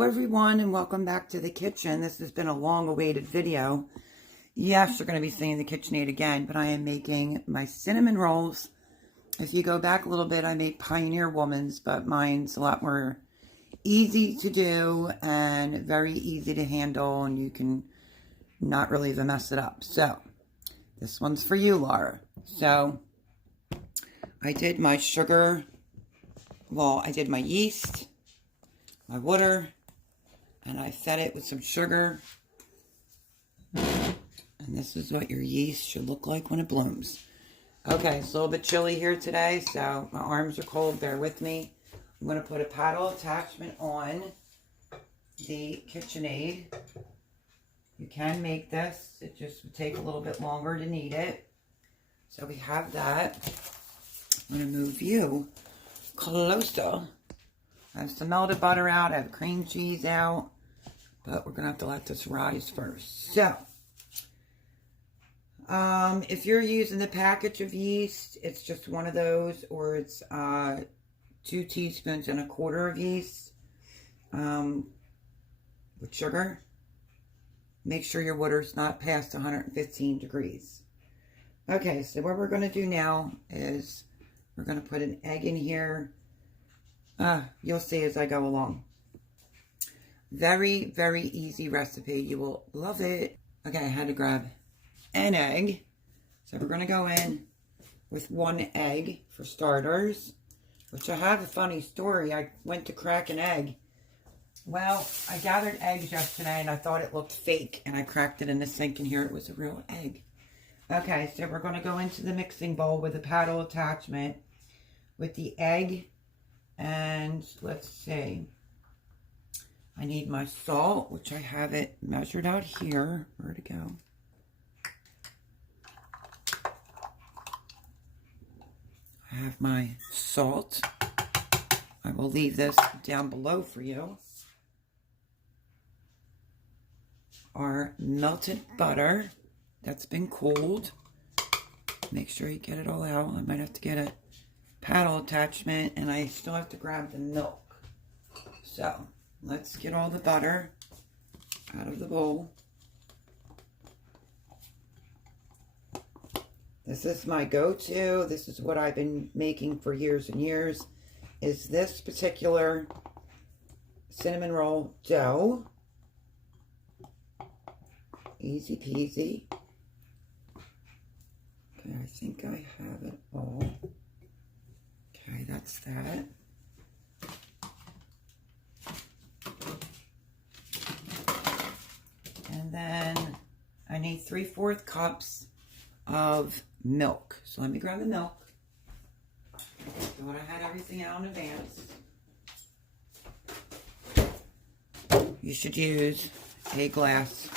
Hello everyone and welcome back to the kitchen. This has been a long awaited video. Yes, you're going to be seeing the KitchenAid again, but I am making my cinnamon rolls. If you go back a little bit, I made Pioneer Woman's, but mine's a lot more easy to do and very easy to handle, and you can not really even mess it up. So this one's for you, Laura. So I did my sugar, well, I did my yeast, my water, and I fed it with some sugar. And this is what your yeast should look like when it blooms. Okay, it's a little bit chilly here today, so my arms are cold. Bear with me. I'm going to put a paddle attachment on the KitchenAid. You can make this. It just would take a little bit longer to knead it. So we have that. I'm going to move you closer. I have some melted butter out. I have cream cheese out. But we're going to have to let this rise first. So, if you're using the package of yeast, it's just one of those. Or it's 2 teaspoons and a quarter of yeast with sugar. Make sure your water's not past 115 degrees. Okay, so what we're going to do now is we're going to put an egg in here. You'll see as I go along. Very, very easy recipe. You will love it. Okay, I had to grab an egg. So we're going to go in with 1 egg for starters. Which I have a funny story. I went to crack an egg. Well, I gathered eggs yesterday and I thought it looked fake. And I cracked it in the sink and here it was a real egg. Okay, so we're going to go into the mixing bowl with a paddle attachment with the egg. And let's see. I need my salt, which I have it measured out here. Where'd it go? I have my salt. I will leave this down below for you. Our melted butter that's been cooled. Make sure you get it all out. I might have to get a paddle attachment, and I still have to grab the milk. So let's get all the butter out of the bowl. This is my go-to. This is what I've been making for years and years, is this particular cinnamon roll dough. Easy peasy. Okay, I think I have it all. Okay, that's that. And then I need 3/4 cups of milk. So let me grab the milk. Thought I had everything out in advance. You should use a glass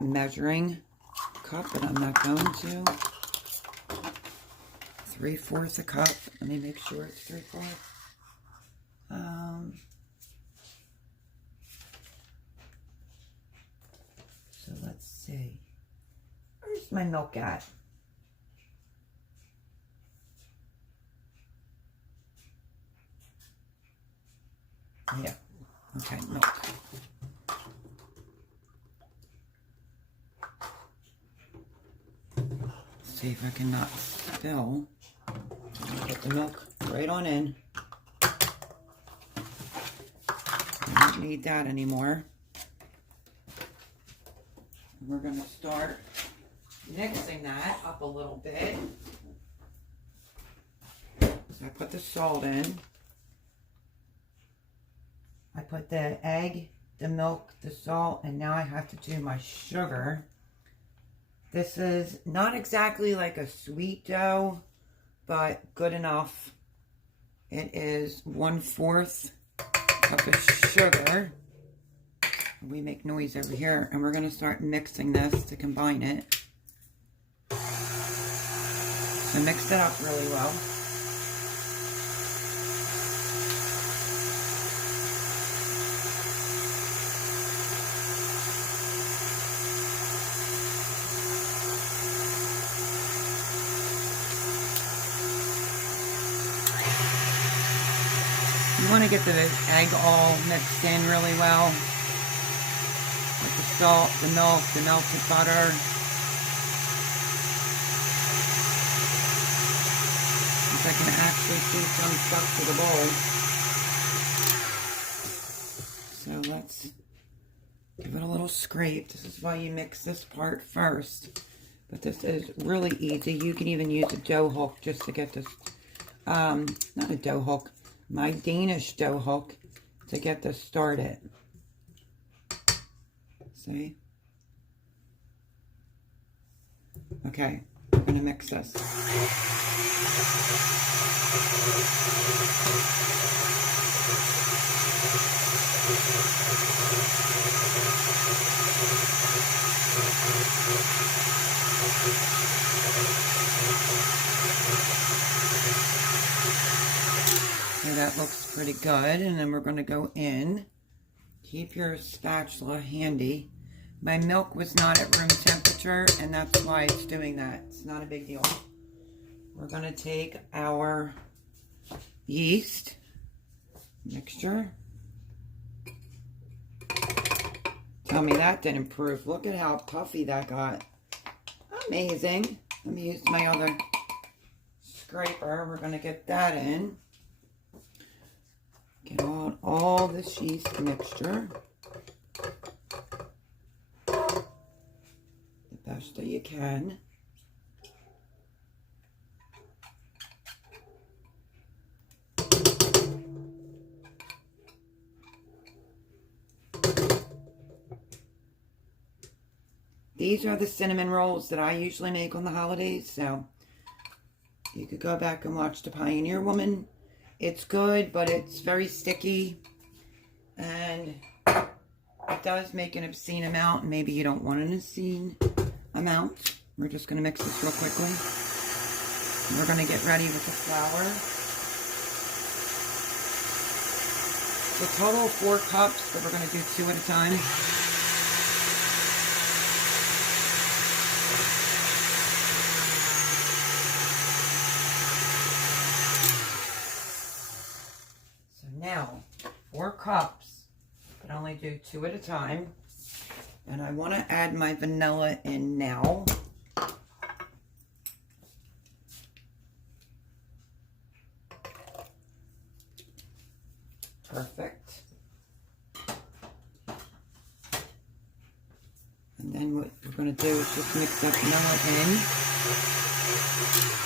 measuring cup, but I'm not going to. 3/4 a cup. Let me make sure it's 3/4. So let's see. Where's my milk at? Yeah. Okay, milk. See if I can not spill. Put the milk right on in. I don't need that anymore. We're going to start mixing that up a little bit. So I put the salt in. I put the egg, the milk, the salt, and now I have to do my sugar. This is not exactly like a sweet dough, but good enough. It is 1/4 cup of sugar. We make noise over here, and we're going to start mixing this to combine it. So mix it up really well. want to get the egg all mixed in really well. With the salt, the milk, the melted butter. If I can actually see some stuff to the bowl. So let's give it a little scrape. This is why you mix this part first. But this is really easy. You can even use a dough hook just to get this, not a dough hook, my Danish dough hook to get this started. See? Okay, we're going to mix this. Okay, that looks pretty good. And then we're going to go in. Keep your spatula handy. My milk was not at room temperature, and that's why it's doing that. It's not a big deal. We're going to take our yeast mixture. Tell me that didn't improve. Look at how puffy that got. Amazing. Let me use my other scraper. We're going to get that in. Get on all this yeast mixture. The best that you can. These are the cinnamon rolls that I usually make on the holidays, so you could go back and watch The Pioneer Woman. It's good, but it's very sticky, and it does make an obscene amount. Maybe you don't want an obscene amount. We're just going to mix this real quickly. We're going to get ready with the flour. So total of 4 cups, but we're going to do 2 at a time. Now, 4 cups, but only do 2 at a time. And I want to add my vanilla in now. Perfect. And then what we're going to do is just mix that vanilla in.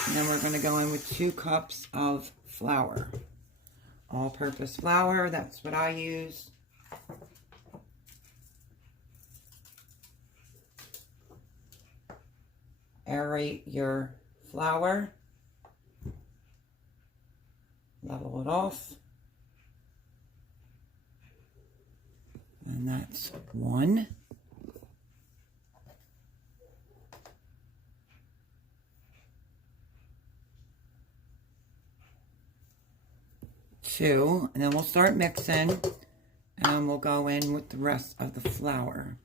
And then we're going to go in with 2 cups of flour. All-purpose flour, that's what I use. Aerate your flour. Level it off. And that's 1. Two, and then we'll start mixing, and we'll go in with the rest of the flour.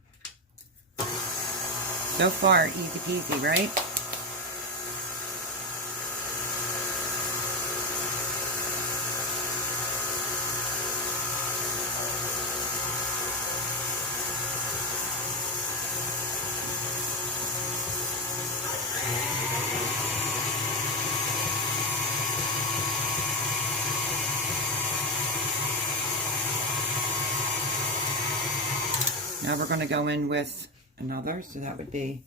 So far, easy peasy, right? Now we're going to go in with another, so that would be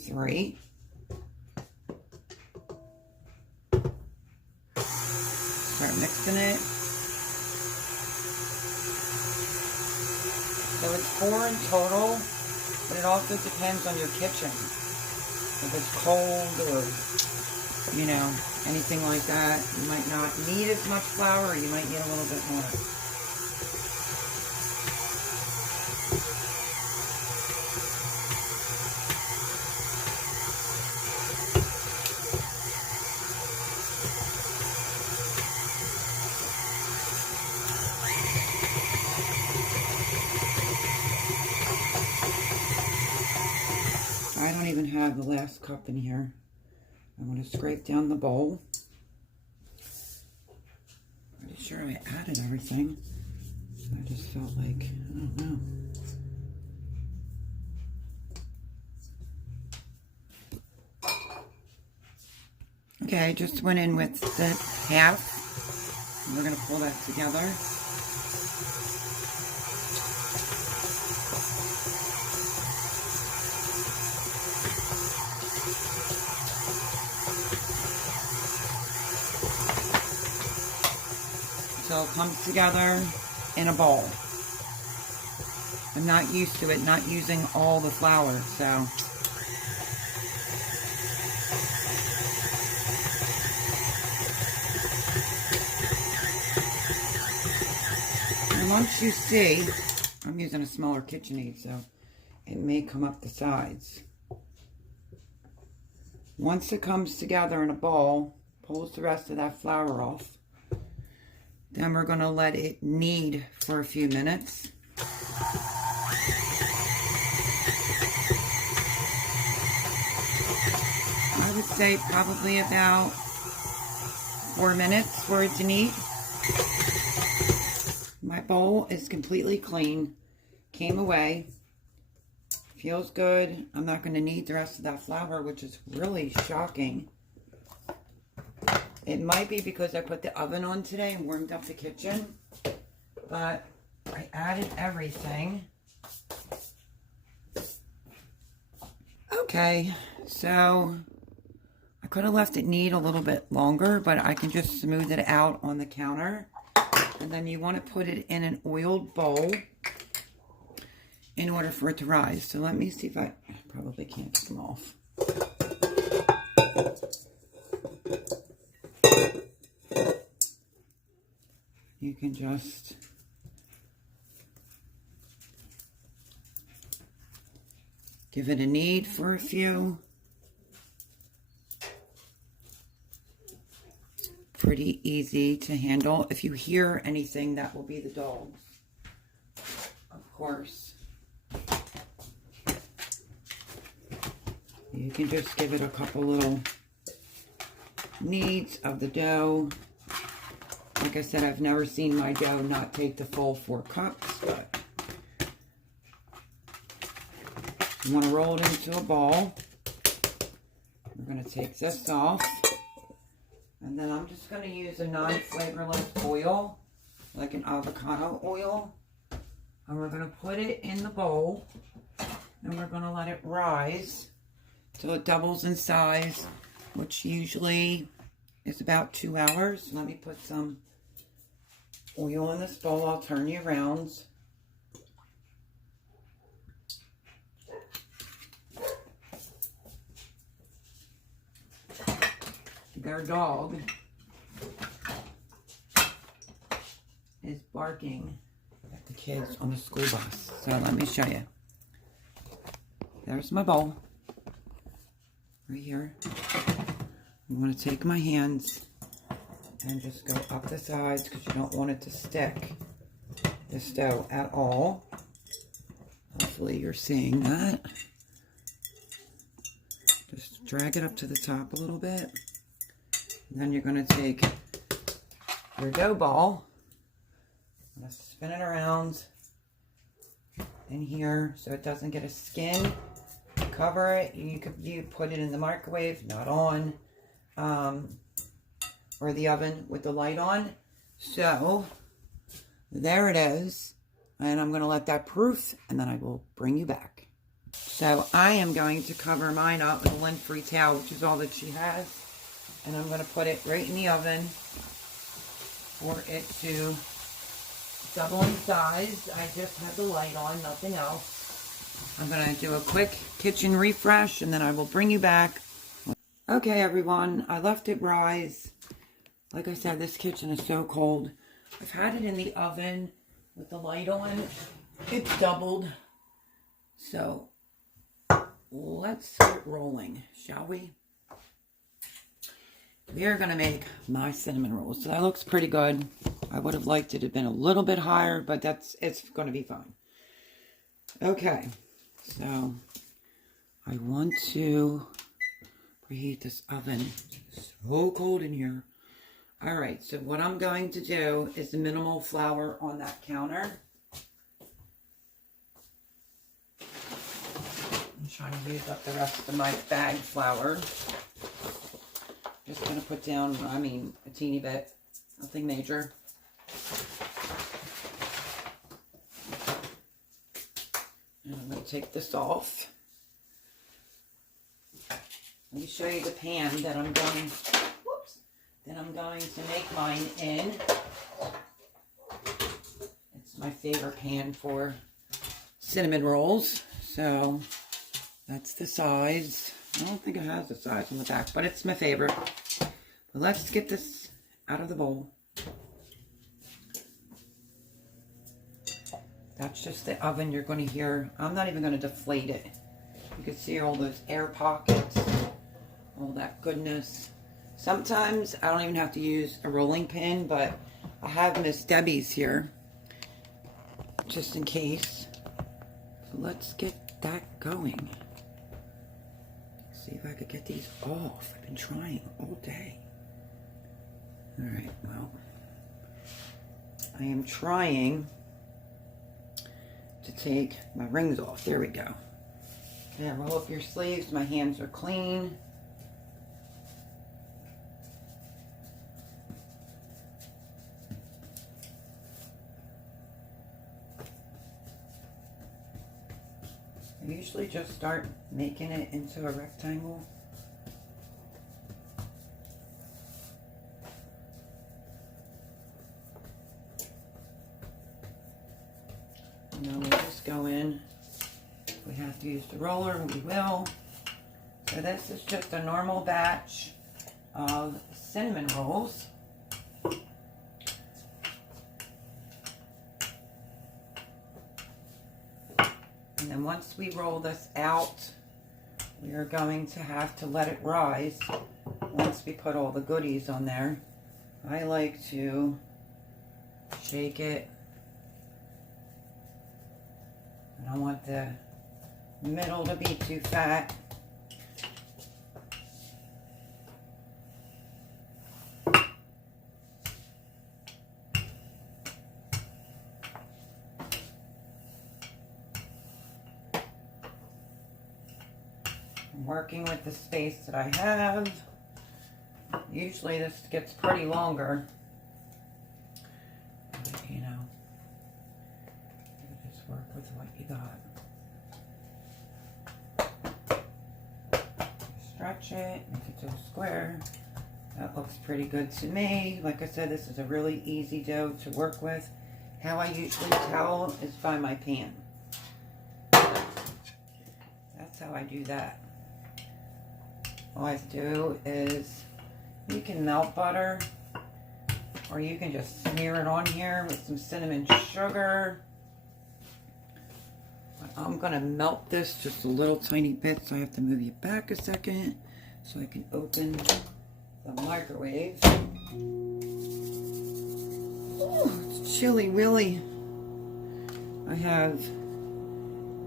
3. Start mixing it. So it's 4 in total, but it also depends on your kitchen. If it's cold or, you know, anything like that, you might not need as much flour, or you might need a little bit more. I don't even have the last cup in here. I want to scrape down the bowl. sure I added everything. I just felt like, I don't know. Okay, I just went in with the half. We're going to pull that together. So it comes together in a bowl. I'm not used to it, not using all the flour, so. And once you see, I'm using a smaller KitchenAid, so it may come up the sides. Once it comes together in a ball, pulls the rest of that flour off. Then we're going to let it knead for a few minutes. I would say probably about 4 minutes for it to knead. My bowl is completely clean. Came away. Feels good. I'm not going to knead the rest of that flour, which is really shocking. It might be because I put the oven on today and warmed up the kitchen, but I added everything. Okay, so I could have left it knead a little bit longer, but I can just smooth it out on the counter. And then you want to put it in an oiled bowl in order for it to rise. So let me see if I probably can't get them off. You can just give it a knead for a few. It's pretty easy to handle. If you hear anything, that will be the dogs, of course. You can just give it a couple little kneads of the dough. Like I said, I've never seen my dough not take the full 4 cups, but you want to roll it into a ball. We're going to take this off. And then I'm just going to use a non-flavorless oil, like an avocado oil. And we're going to put it in the bowl. And we're going to let it rise till it doubles in size, which usually is about 2 hours. Let me put some oil in this bowl. I'll turn you around. Their dog is barking at the kids on the school bus. So let me show you. There's my bowl. Right here. You want to take my hands and just go up the sides because you don't want it to stick this dough at all. Hopefully you're seeing that. Just drag it up to the top a little bit. And then you're going to take your dough ball. I'm going to spin it around in here so it doesn't get a skin. Cover it. You put it in the microwave, not on, or the oven with the light on. So there it is, and I'm going to let that proof, and then I will bring you back. So I am going to cover mine up with a lint-free towel, which is all that she has, and I'm going to put it right in the oven for it to double in size. I just have the light on, nothing else. I'm going to do a quick kitchen refresh, and then I will bring you back. Okay, everyone, I left it rise. Like I said, this kitchen is so cold. I've had it in the oven with the light on. It's doubled. So let's get rolling, shall we? We are going to make my cinnamon rolls. So that looks pretty good. I would have liked it to have been a little bit higher, but it's going to be fine. Okay, so I want to preheat this oven. It's so cold in here. All right, so what I'm going to do is minimal flour on that counter. I'm trying to use up the rest of my bag flour. Just going to put down, a teeny bit, nothing major. And I'm going to take this off. Let me show you the pan that I'm going to make mine in. It's my favorite pan for cinnamon rolls. So that's the size. I don't think it has the size on the back, but it's my favorite. But let's get this out of the bowl. That's just the oven you're going to hear. I'm not even going to deflate it. You can see all those air pockets, all that goodness. Sometimes I don't even have to use a rolling pin, but I have Miss Debbie's here, just in case. So let's get that going. See if I could get these off. I've been trying all day. All right, well, I am trying to take my rings off. There we go. Yeah, roll up your sleeves. My hands are clean. I usually just start making it into a rectangle. And then we'll just go in. If we have to use the roller, we will. So this is just a normal batch of cinnamon rolls. And then once we roll this out, we are going to have to let it rise once we put all the goodies on there. I like to shake it. I don't want the middle to be too fat. Working with the space that I have. Usually this gets pretty longer. But, you know, you just work with what you got. Stretch it, make it to a square. That looks pretty good to me. Like I said, this is a really easy dough to work with. How I usually tell is by my pan. That's how I do that. All I have to do is, you can melt butter, or you can just smear it on here with some cinnamon sugar. But I'm going to melt this just a little tiny bit, so I have to move you back a second so I can open the microwave. Ooh, it's chilly willy. I have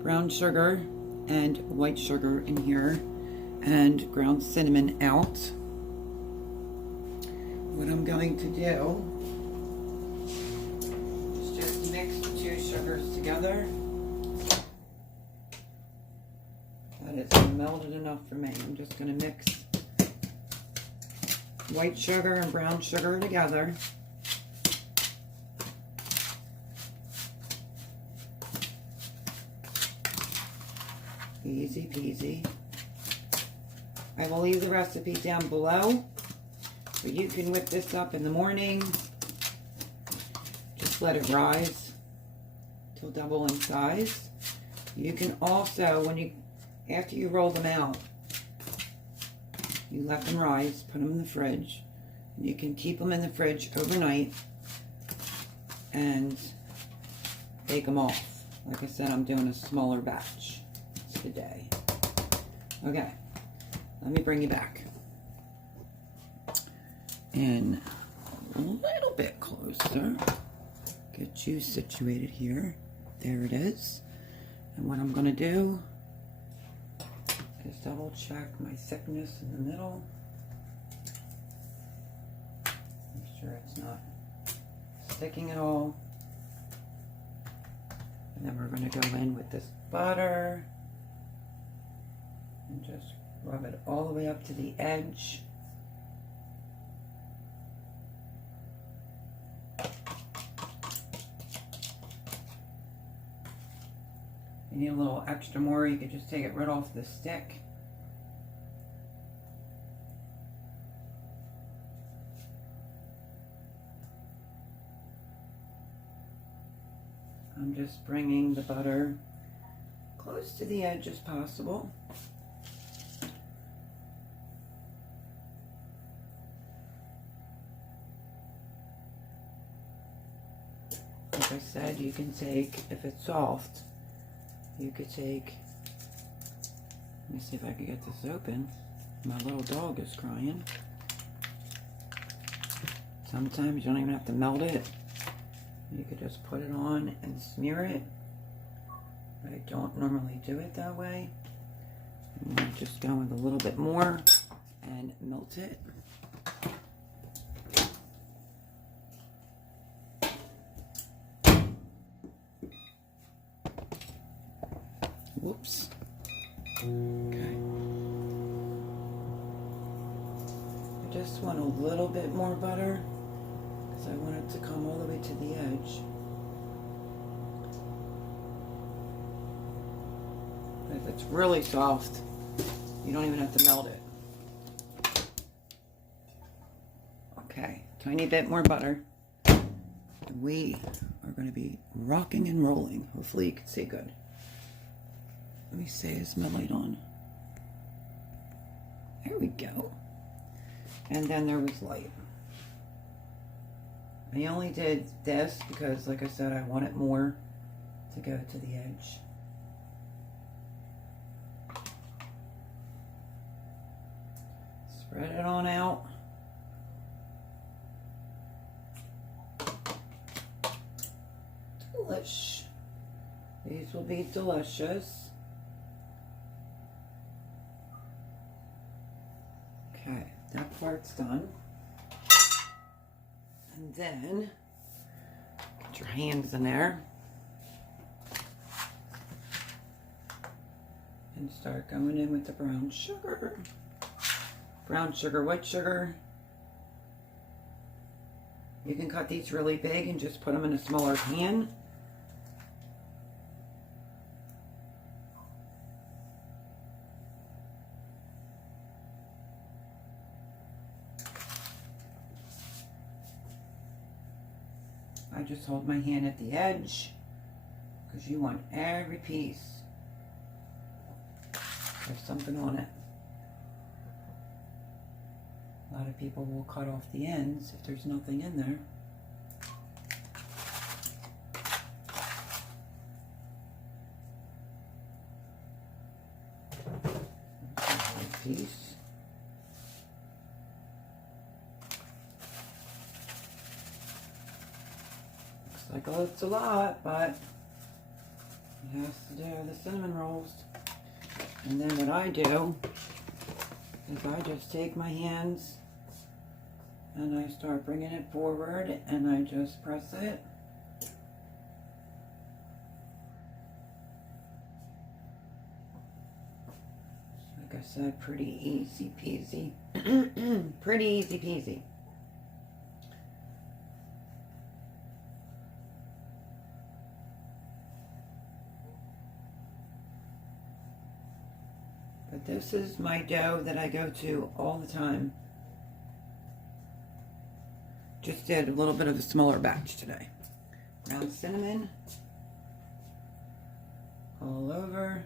brown sugar and white sugar in here, and ground cinnamon out. What I'm going to do is just mix the two sugars together. That is melted enough for me. I'm just going to mix white sugar and brown sugar together. Easy peasy. I will leave the recipe down below, so you can whip this up in the morning. Just let it rise till double in size. You can also, after you roll them out, you let them rise, put them in the fridge. You can keep them in the fridge overnight and take them off. Like I said, I'm doing a smaller batch today. Okay. Let me bring you back. And a little bit closer. Get you situated here. There it is. And what I'm going to do is double check my thickness in the middle. Make sure it's not sticking at all. And then we're going to go in with this butter and just rub it all the way up to the edge. If you need a little extra more, you could just take it right off the stick. I'm just bringing the butter close to the edge as possible. Like I said, you can take, if it's soft, you could take, let me see if I can get this open. My little dog is crying. Sometimes you don't even have to melt it. You could just put it on and smear it. But I don't normally do it that way. I'm going to just go with a little bit more and melt it. Whoops. Okay. I just want a little bit more butter because I want it to come all the way to the edge. But if it's really soft, you don't even have to melt it. Okay, tiny bit more butter. And we are going to be rocking and rolling. Hopefully you can see good. Let me see, is my light on? There we go. And then there was light. I only did this because, like I said, I wanted more to go to the edge. Spread it on out. Delish. These will be delicious. Okay, that part's done. And then, get your hands in there. And start going in with the brown sugar. Brown sugar, white sugar. You can cut these really big and just put them in a smaller pan. I just hold my hand at the edge because you want every piece. There's something on it. A lot of people will cut off the ends if there's nothing in there. Piece. Looks like it's a lot, but it has to do the cinnamon rolls. And then what I do is I just take my hands and I start bringing it forward and I just press it. Like I said, pretty easy peasy. Pretty easy peasy. But this is my dough that I go to all the time. Just did a little bit of a smaller batch today. Ground cinnamon all over.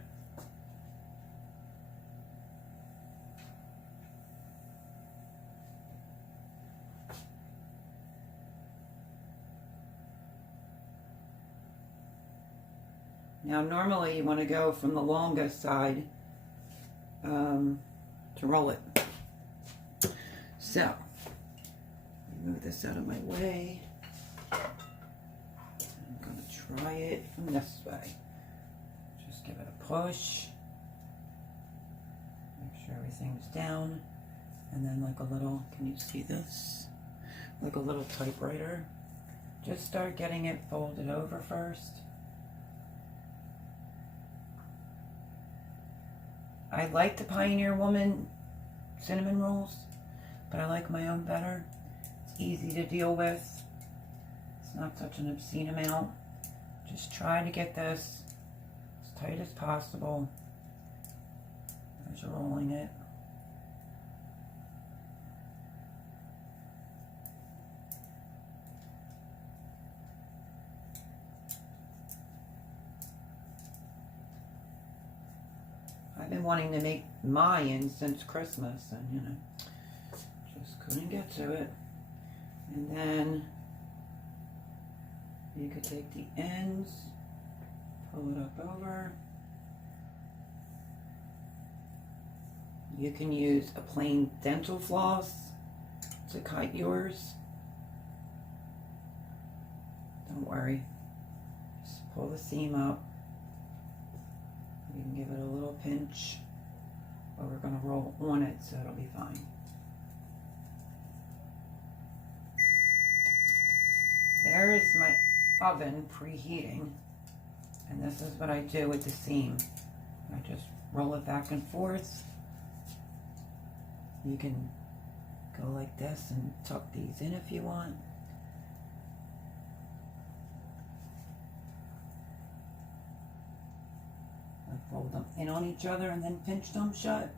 Now normally you want to go from the longest side to roll it. So, move this out of my way. I'm going to try it from this way. Just give it a push. Make sure everything's down. And then like a little, can you see this? like a little typewriter. Just start getting it folded over first. I like the Pioneer Woman cinnamon rolls, but I like my own better. It's easy to deal with. It's not such an obscene amount. Just try to get this as tight as possible as you're rolling it. I've been wanting to make mine since Christmas, and you know, just couldn't get to it. And then you could take the ends, pull it up over. You can use a plain dental floss to cut yours. Don't worry, just pull the seam up. You can give it a little pinch, but we're going to roll on it, so it'll be fine. There's my oven preheating, and this is what I do with the seam. I just roll it back and forth. You can go like this and tuck these in if you want. Fold them in on each other and then pinch them shut.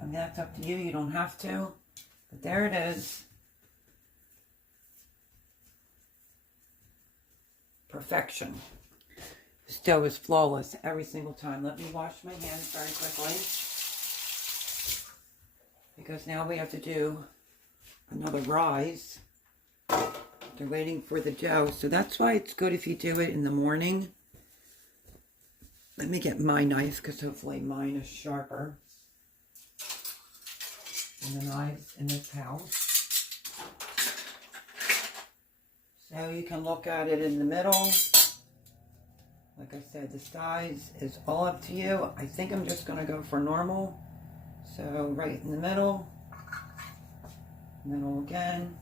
I mean, that's up to you. You don't have to. But there it is. Perfection. This dough is flawless every single time. Let me wash my hands very quickly, because now we have to do another rise. They're waiting for the dough. So that's why it's good if you do it in the morning. Let me get my knife, because hopefully mine is sharper than the knives in this house. So you can look at it in the middle. Like I said, the size is all up to you. I think I'm just going to go for normal. So right in the middle again.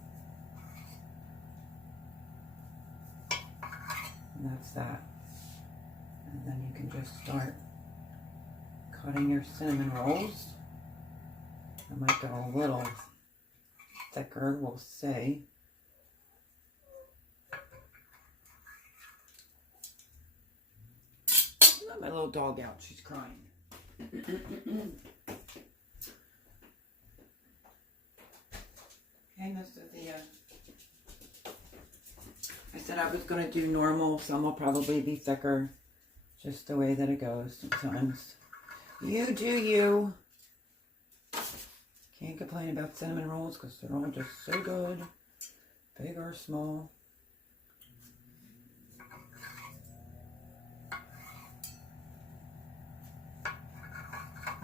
And that's that. And then you can just start cutting your cinnamon rolls. I might go a little thicker, we'll see. Let my little dog out, she's crying. Okay, most of the, I said I was going to do normal, some will probably be thicker. Just the way that it goes sometimes. You do you. Can't complain about cinnamon rolls because they're all just so good. Big or small.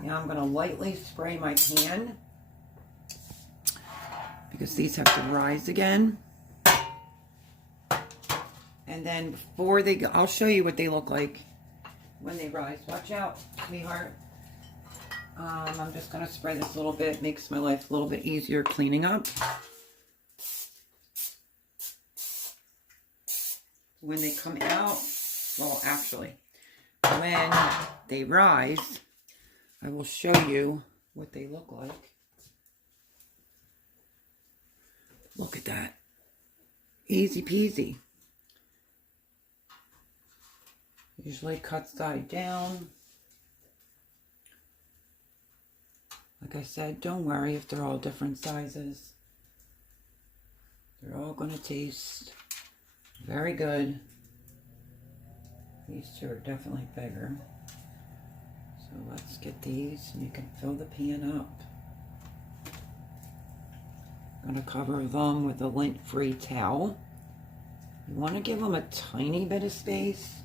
Now I'm going to lightly spray my pan, because these have to rise again. And then before they go, I'll show you what they look like when they rise. Watch out, sweetheart. I'm just going to spray this a little bit. Makes my life a little bit easier cleaning up. When they come out, well, actually, when they rise, I will show you what they look like. Look at that. Easy peasy. Usually cut side down. Like I said, don't worry if they're all different sizes. They're all going to taste very good. These two are definitely bigger. So let's get these, and you can fill the pan up. I'm going to cover them with a lint-free towel. You want to give them a tiny bit of space.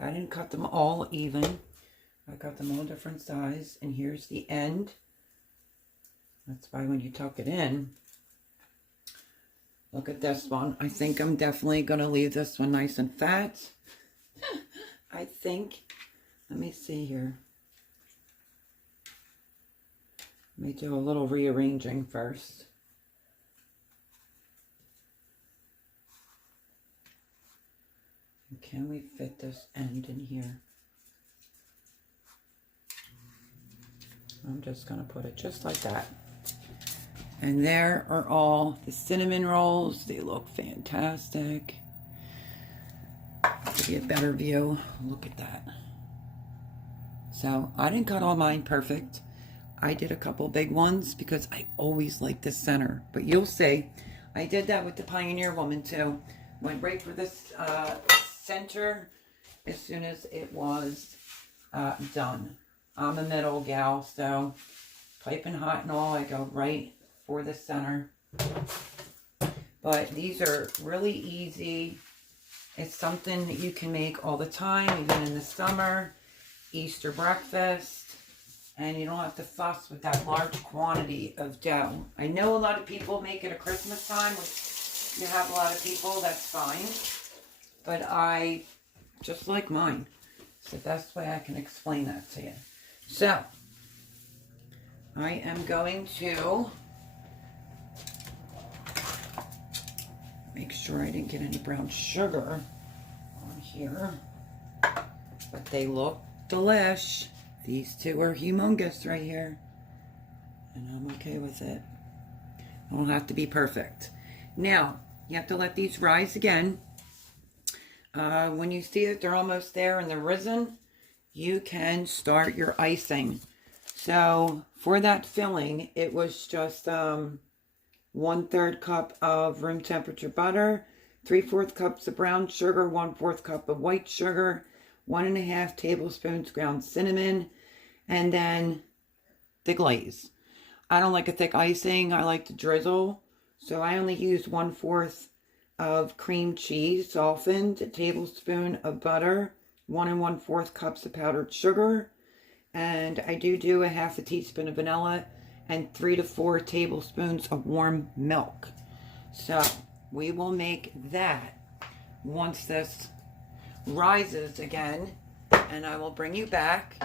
I didn't cut them all even. I cut them all different size. And here's the end. That's why when you tuck it in, look at this one. I think I'm definitely going to leave this one nice and fat. I think, let me see here. Let me do a little rearranging first. Can we fit this end in here? I'm just going to put it just like that. And there are all the cinnamon rolls. They look fantastic. Give you a better view. Look at that. So I didn't cut all mine perfect. I did a couple big ones because I always like the center. But you'll see. I did that with the Pioneer Woman too. Went right for this center as soon as it was done. I'm a middle gal, so piping hot and all, I go right for the center. But these are really easy. It's something that you can make all the time, even in the summer, Easter breakfast, and you don't have to fuss with that large quantity of dough. I know a lot of people make it at Christmas time, which you have a lot of people, that's fine. But I just like mine. It's the best way I can explain that to you. So, I am going to make sure I didn't get any brown sugar on here. But they look delish. These two are humongous right here. And I'm okay with it. I don't have to be perfect. Now, you have to let these rise again. When you see that they're almost there and they're risen, you can start your icing. So for that filling, it was just 1/3 cup of room temperature butter, 3/4 cups of brown sugar, 1/4 cup of white sugar, 1.5 tablespoons ground cinnamon, and then the glaze. I don't like a thick icing. I like to drizzle. So I only used 1/4 of cream cheese softened, a tablespoon of butter, 1 1/4 cups of powdered sugar, and I do a 1/2 teaspoon of vanilla and 3 to 4 tablespoons of warm milk. So we will make that once this rises again, and I will bring you back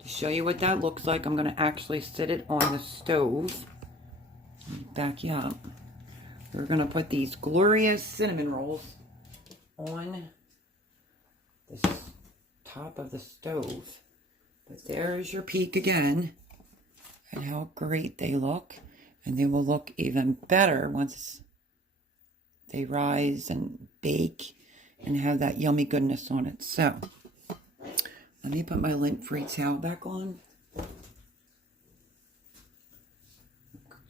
to show you what that looks like. I'm going to actually sit it on the stove. Back you up. We're going to put these glorious cinnamon rolls on this top of the stove. But there's your peek again at how great they look. And they will look even better once they rise and bake and have that yummy goodness on it. So, let me put my lint-free towel back on.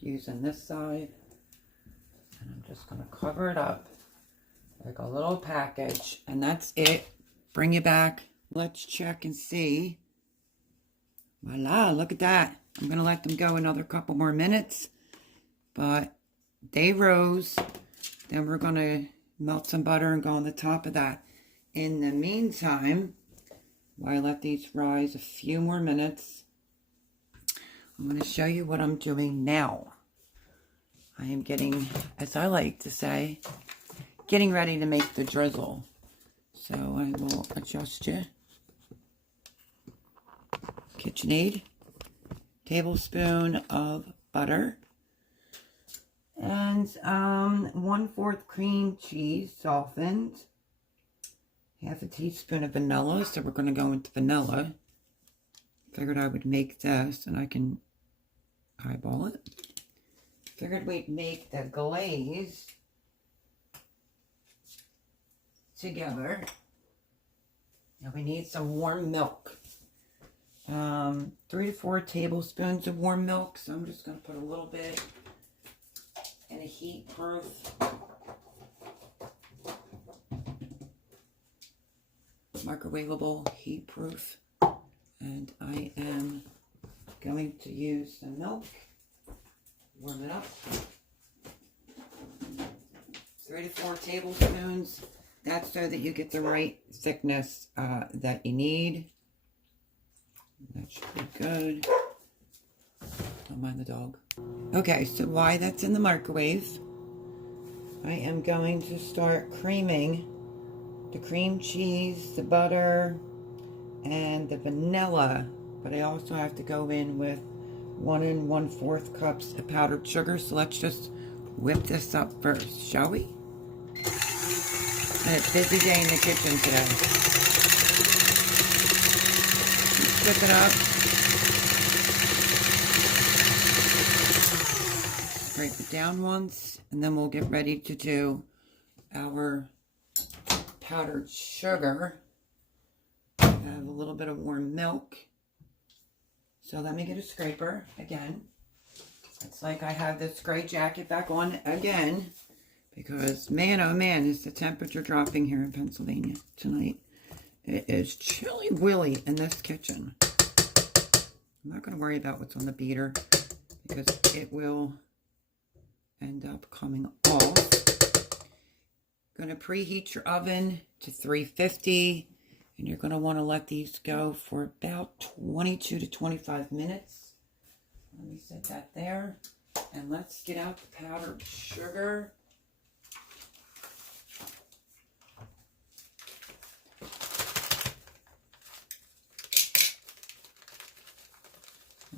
Using this side. And I'm just going to cover it up like a little package. And that's it. Bring it back. Let's check and see. Voila, look at that. I'm going to let them go another couple more minutes. But they rose. Then we're going to melt some butter and go on the top of that. In the meantime, while I let these rise a few more minutes, I'm going to show you what I'm doing now. I am getting, as I like to say, getting ready to make the drizzle. So I will adjust you. KitchenAid, tablespoon of butter, and 1/4 cream cheese softened, 1/2 teaspoon of vanilla. So we're going to go into vanilla. Figured I would make this, and I can eyeball it. Figured we'd make the glaze together. Now we need some warm milk. 3 to 4 tablespoons of warm milk. So I'm just going to put a little bit in a heat-proof microwavable, heat-proof. And I am going to use the milk. Warm it up. 3 to 4 tablespoons. That's so that you get the right thickness that you need. That should be good. Don't mind the dog. Okay, so while that's in the microwave, I am going to start creaming the cream cheese, the butter, and the vanilla, but I also have to go in with 1 1/4 cups of powdered sugar. So let's just whip this up first, shall we? And it's a busy day in the kitchen today. Whip it up. Scrape it down once, and then we'll get ready to do our powdered sugar. I have a little bit of warm milk. So let me get a scraper again. It's like I have this gray jacket back on again, because man, oh man, is the temperature dropping here in Pennsylvania tonight. It is chilly willy in this kitchen. I'm not going to worry about what's on the beater because it will end up coming off. Going to preheat your oven to 350, and you're going to want to let these go for about 22 to 25 minutes. Let me set that there, and let's get out the powdered sugar.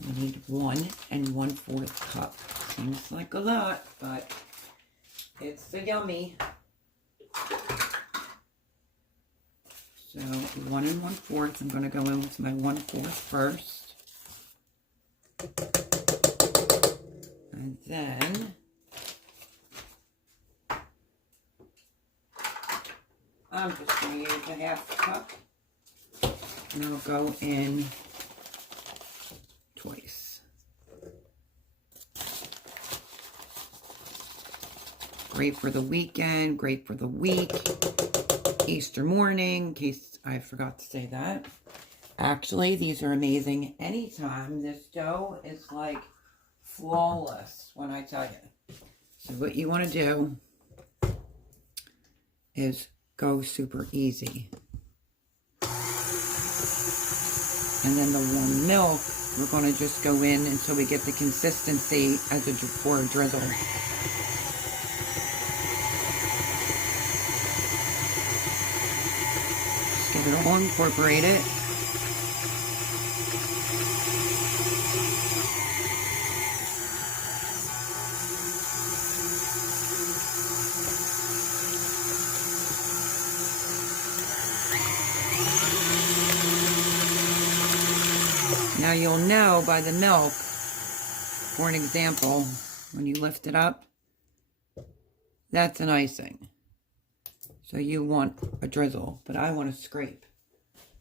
We need 1 1/4 cup. Seems like a lot, but it's a yummy. So 1 1/4. I'm going to go in with my 1/4 first. And then I'm just going to use a 1/2 cup. And I'll go in twice. Great for the weekend, great for the week. Easter morning, in case I forgot to say that. Actually, these are amazing anytime. This dough is like flawless when I tell you. So what you want to do is go super easy. And then the warm milk, we're going to just go in until we get the consistency as for a drizzle. Just get it all incorporated. Now you'll know by the milk, for an example, when you lift it up, that's an icing. So you want a drizzle, but I want to scrape.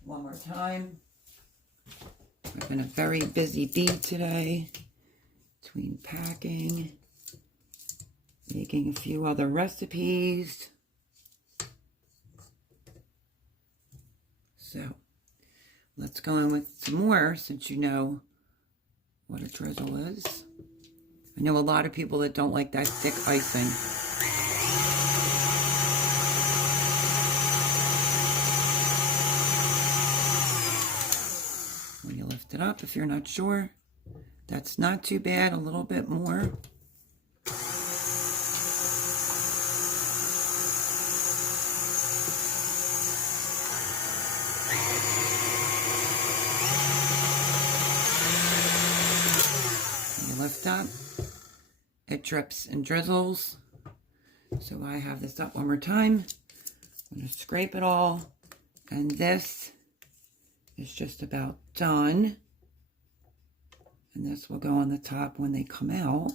One more time. I've been a very busy bee today, between packing, making a few other recipes. So let's go in with some more, since you know what a drizzle is. I know a lot of people that don't like that thick icing. When you lift it up, if you're not sure, that's not too bad. A little bit more. Lift up, it drips and drizzles. So I have this up one more time. I'm going to scrape it all, and this is just about done. And this will go on the top when they come out.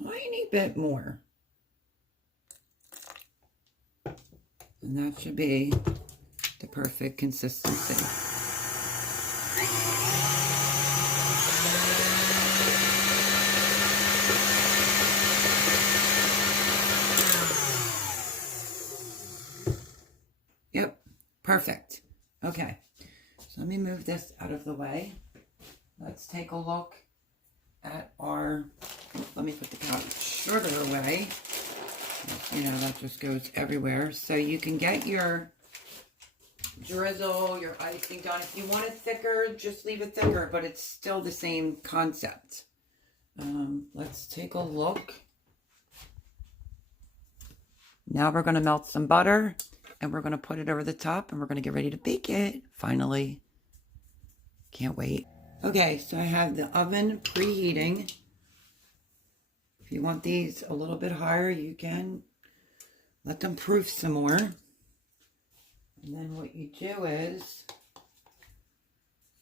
Tiny bit more, and that should be the perfect consistency. Yep, perfect. Okay, so let me move this out of the way. Let's take a look at our, let me put the powdered sugar away. You know, that just goes everywhere. So you can get your drizzle, your icing done. If you want it thicker, just leave it thicker, but it's still the same concept. Let's take a look. Now we're going to melt some butter, and we're going to put it over the top, and we're going to get ready to bake it. Finally. Can't wait. Okay, so I have the oven preheating. If you want these a little bit higher, you can let them proof some more. And then what you do is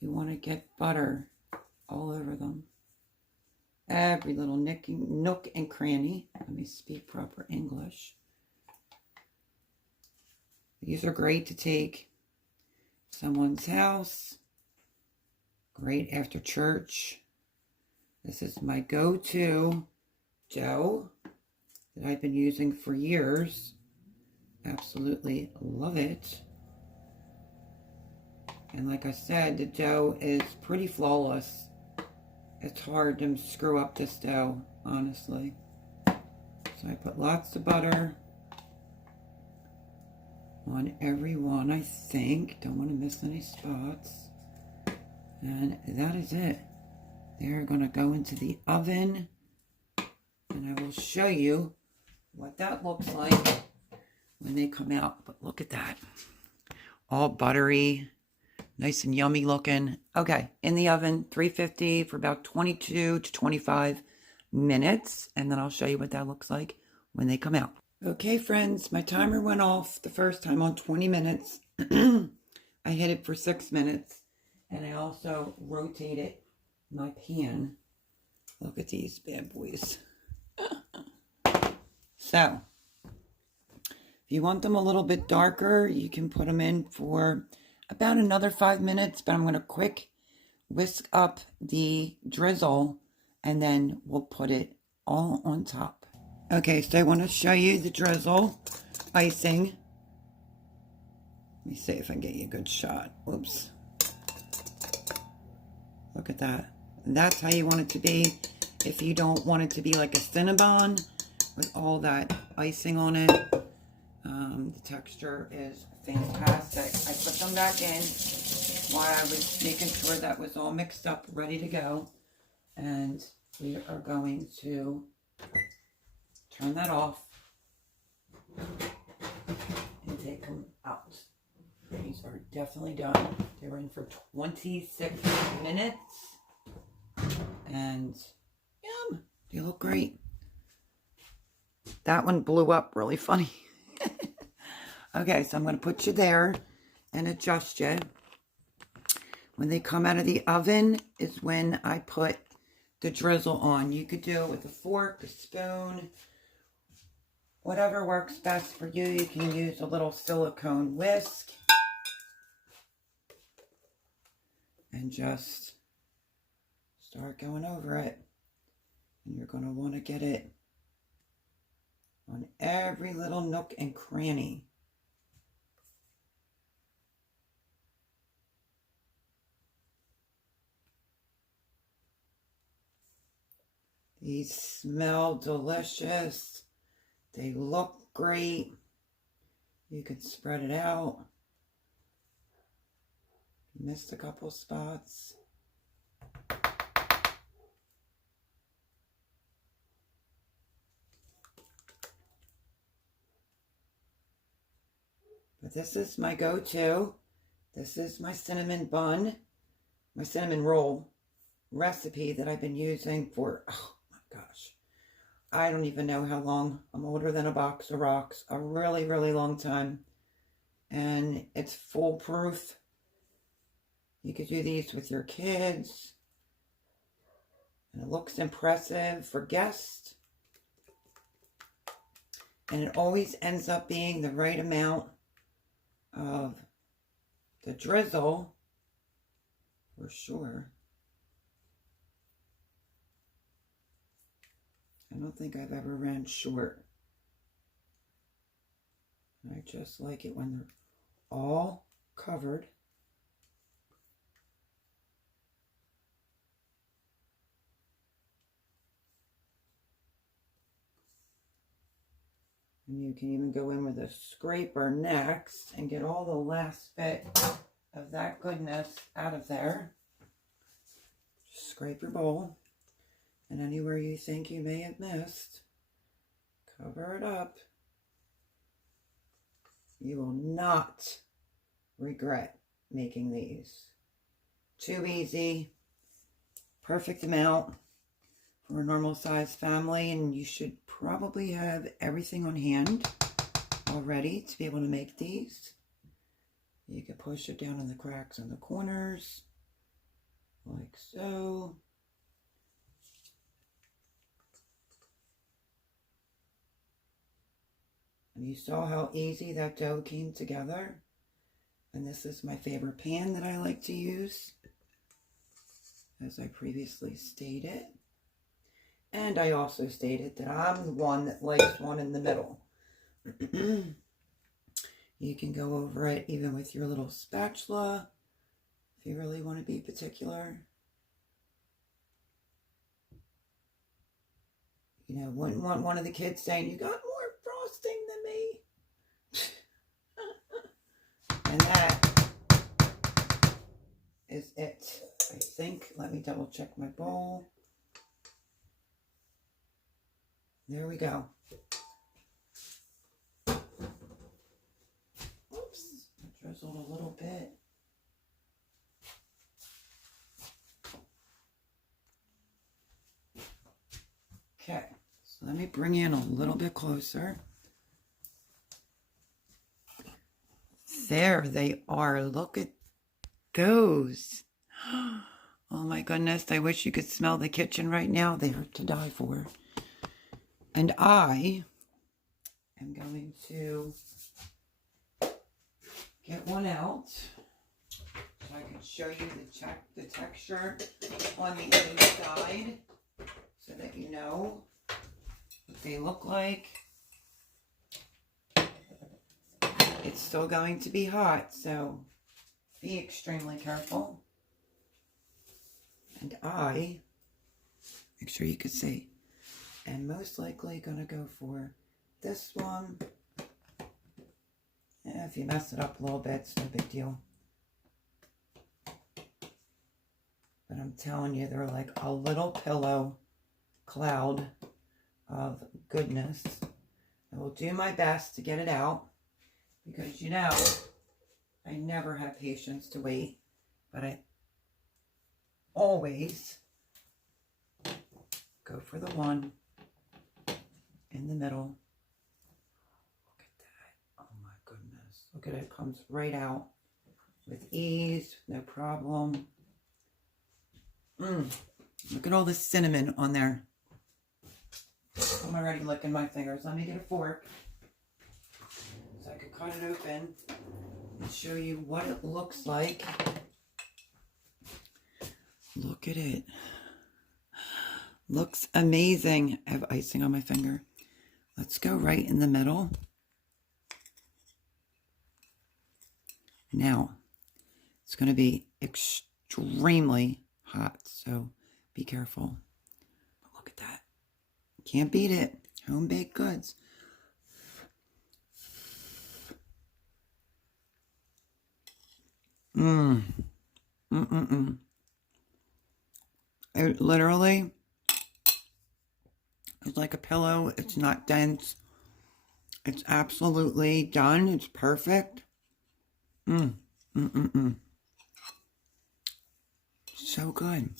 you want to get butter all over them. Every little nook and cranny. Let me speak proper English. These are great to take to someone's house. Great after church. This is my go-to dough that I've been using for years. Absolutely love it. And like I said, the dough is pretty flawless. It's hard to screw up this dough, honestly. So I put lots of butter on every one, I think. Don't want to miss any spots. And that is it. They're going to go into the oven. And I will show you what that looks like when they come out. But look at that. All buttery. Nice and yummy looking. Okay, in the oven, 350 for about 22 to 25 minutes. And then I'll show you what that looks like when they come out. Okay, friends, my timer went off the first time on 20 minutes. I hit it for 6 minutes. And I also rotated my pan. Look at these bad boys. So, if you want them a little bit darker, you can put them in for about another 5 minutes, but I'm going to quick whisk up the drizzle and then we'll put it all on top. Okay, so I want to show you the drizzle icing. Let me see if I can get you a good shot. Whoops. Look at that. And that's how you want it to be. If you don't want it to be like a Cinnabon with all that icing on it, the texture is fantastic. I put them back in while I was making sure that was all mixed up, ready to go. And we are going to turn that off and take them out. These are definitely done. They were in for 26 minutes. And yum, they look great. That one blew up really funny. Okay, so I'm going to put you there and adjust you. When they come out of the oven is when I put the drizzle on. You could do it with a fork, a spoon, whatever works best for you. You can use a little silicone whisk and just start going over it. And you're going to want to get it on every little nook and cranny. These smell delicious. They look great. You can spread it out. Missed a couple spots. But this is my go-to. This is my cinnamon bun, my cinnamon roll recipe that I've been using for, oh my gosh, I don't even know how long. I'm older than a box of rocks. A really, really long time. And it's foolproof. You could do these with your kids. And it looks impressive for guests. And it always ends up being the right amount of the drizzle, for sure. I don't think I've ever ran short. I just like it when they're all covered. And you can even go in with a scraper next and get all the last bit of that goodness out of there. Just scrape your bowl. And anywhere you think you may have missed, cover it up. You will not regret making these. Too easy. Perfect amount for a normal size family, and you should probably have everything on hand already to be able to make these. You can push it down in the cracks and the corners like so. And you saw how easy that dough came together. And this is my favorite pan that I like to use, as I previously stated. And I also stated that I'm the one that likes one in the middle. You can go over it even with your little spatula if you really want to be particular. You know, wouldn't want one of the kids saying, "You got more frosting than me." And that is it, I think. Let me double check my bowl. There we go. Oops, I drizzled a little bit. Okay, so let me bring you in a little bit closer. There they are. Look at those. Oh my goodness, I wish you could smell the kitchen right now. They are to die for. And I am going to get one out so I can show you the texture on the inside so that you know what they look like. It's still going to be hot, so be extremely careful. And I, make sure you can see, am most likely going to go for this one. If you mess it up a little bit, it's no big deal. But I'm telling you, they're like a little pillow cloud of goodness. I will do my best to get it out because, you know, I never have patience to wait, but I always go for the one in the middle. Look at that. Oh my goodness. Look at it. It comes right out with ease, no problem. Look at all the cinnamon on there. I'm already licking my fingers. Let me get a fork so I can cut it open and show you what it looks like. Look at it. Looks amazing. I have icing on my finger. Let's go right in the middle. Now, it's going to be extremely hot, so be careful. But look at that. Can't beat it. Home baked goods. It literally is like a pillow. It's not dense. It's absolutely done. It's perfect. So good.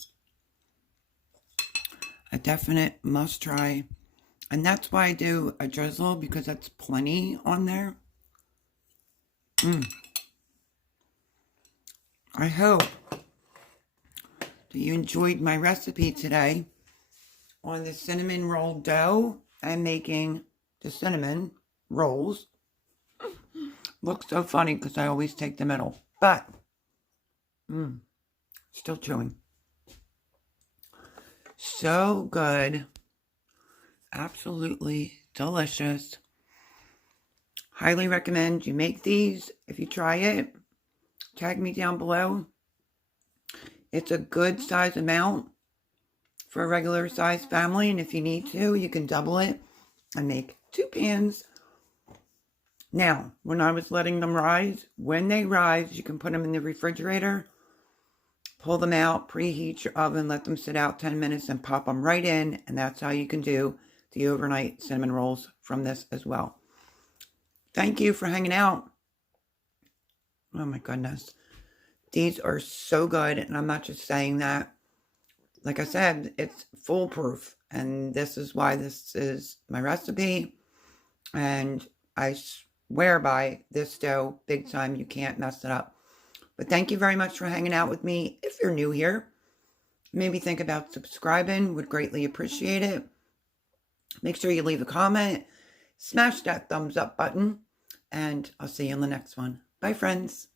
A definite must try. And that's why I do a drizzle, because that's plenty on there. I hope that you enjoyed my recipe today on the cinnamon roll dough. I'm making the cinnamon rolls. Looks so funny because I always take the middle. But, still chewing. So good. Absolutely delicious. Highly recommend you make these. If you try it, tag me down below. It's a good size amount for a regular size family. And if you need to, you can double it and make 2 pans Now, when I was letting them rise, when they rise, you can put them in the refrigerator, pull them out, preheat your oven, let them sit out 10 minutes, and pop them right in. And that's how you can do the overnight cinnamon rolls from this as well. Thank you for hanging out. Oh my goodness. These are so good, and I'm not just saying that. Like I said, it's foolproof, and this is why this is my recipe, and I swear by this dough big time. You can't mess it up. But thank you very much for hanging out with me. If you're new here, maybe think about subscribing. Would greatly appreciate it. Make sure you leave a comment. Smash that thumbs up button, and I'll see you in the next one. Bye, friends.